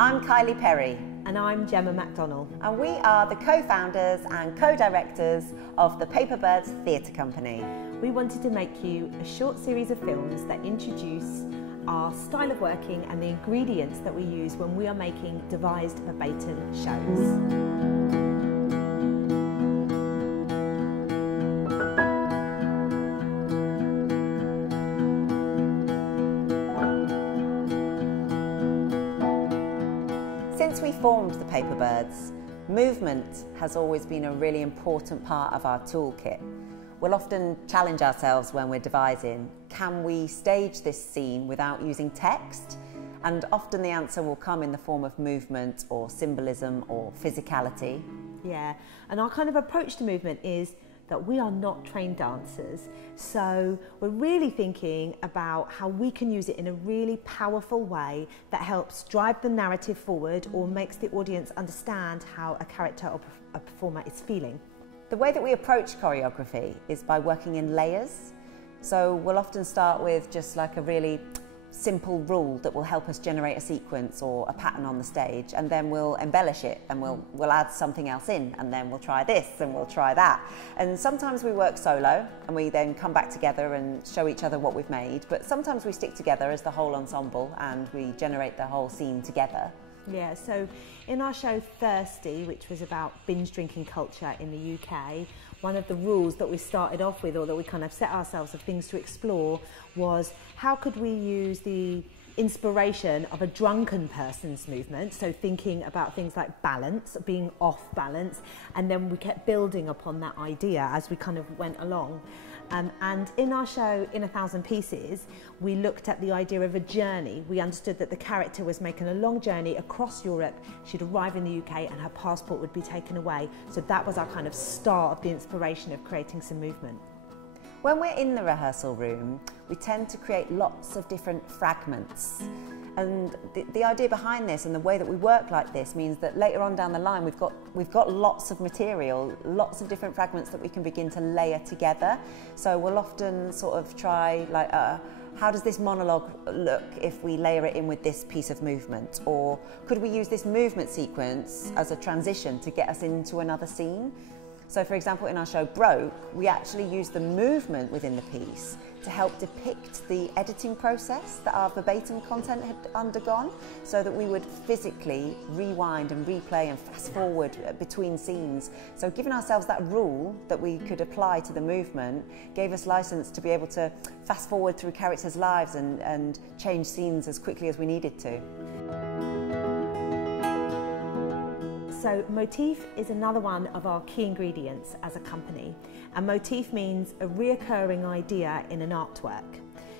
I'm Kylie Perry. And I'm Gemma MacDonald. And we are the co-founders and co-directors of the Paperbirds Theatre Company. We wanted to make you a short series of films that introduce our style of working and the ingredients that we use when we are making devised verbatim shows. Since we formed the Paperbirds, movement has always been a really important part of our toolkit. We'll often challenge ourselves when we're devising, can we stage this scene without using text? And often the answer will come in the form of movement or symbolism or physicality. Yeah, and our kind of approach to movement is that we are not trained dancers, so we're really thinking about how we can use it in a really powerful way that helps drive the narrative forward or makes the audience understand how a character or a performer is feeling. The way that we approach choreography is by working in layers. So we'll often start with just like a really simple rule that will help us generate a sequence or a pattern on the stage, and then we'll embellish it and we'll add something else in, and then we'll try this and we'll try that. And sometimes we work solo and we then come back together and show each other what we've made, but sometimes we stick together as the whole ensemble and we generate the whole scene together. Yeah, so in our show Thirsty, which was about binge drinking culture in the UK, one of the rules that we started off with, or that we kind of set ourselves of things to explore, was how could we use the inspiration of a drunken person's movement, so thinking about things like balance, being off balance, and then we kept building upon that idea as we kind of went along. And in our show, In 1,000 Pieces, we looked at the idea of a journey. We understood that the character was making a long journey across Europe. She'd arrive in the UK and her passport would be taken away. So that was our kind of start of the inspiration of creating some movement. When we're in the rehearsal room, we tend to create lots of different fragments. And the idea behind this and the way that we work like this means that later on down the line we've got lots of material, lots of different fragments that we can begin to layer together. So we'll often sort of try like, how does this monologue look if we layer it in with this piece of movement? Or could we use this movement sequence as a transition to get us into another scene? So for example, in our show Broke, we actually used the movement within the piece to help depict the editing process that our verbatim content had undergone, so that we would physically rewind and replay and fast forward between scenes. So giving ourselves that rule that we could apply to the movement gave us license to be able to fast forward through characters' lives and change scenes as quickly as we needed to. So Motif is another one of our key ingredients as a company. And Motif means a reoccurring idea in an artwork.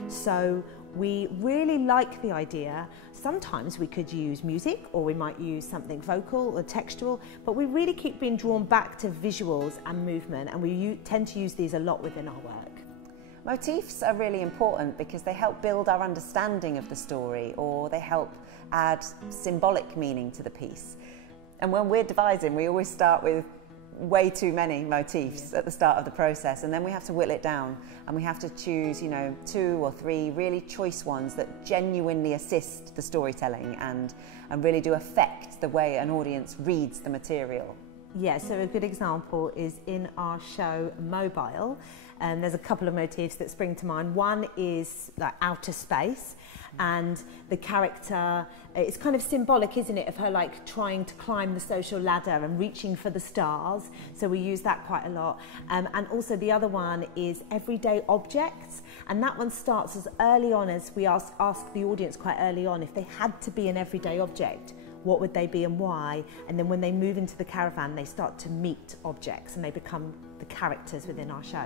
So we really like the idea. Sometimes we could use music, or we might use something vocal or textual, but we really keep being drawn back to visuals and movement, and we tend to use these a lot within our work. Motifs are really important because they help build our understanding of the story, or they help add symbolic meaning to the piece. And when we're devising, we always start with way too many motifs at the start of the process, and then we have to whittle it down, and we have to choose, 2 or 3 really choice ones that genuinely assist the storytelling and really do affect the way an audience reads the material. Yeah, so a good example is in our show Mobile, and there's a couple of motifs that spring to mind. One is like outer space, and the character, it's kind of symbolic, isn't it, of her like trying to climb the social ladder and reaching for the stars, so we use that quite a lot. And also the other one is everyday objects, and that one starts as early on as we ask the audience quite early on if they had to be an everyday object, what would they be and why? And then when they move into the caravan, they start to meet objects and they become the characters within our show.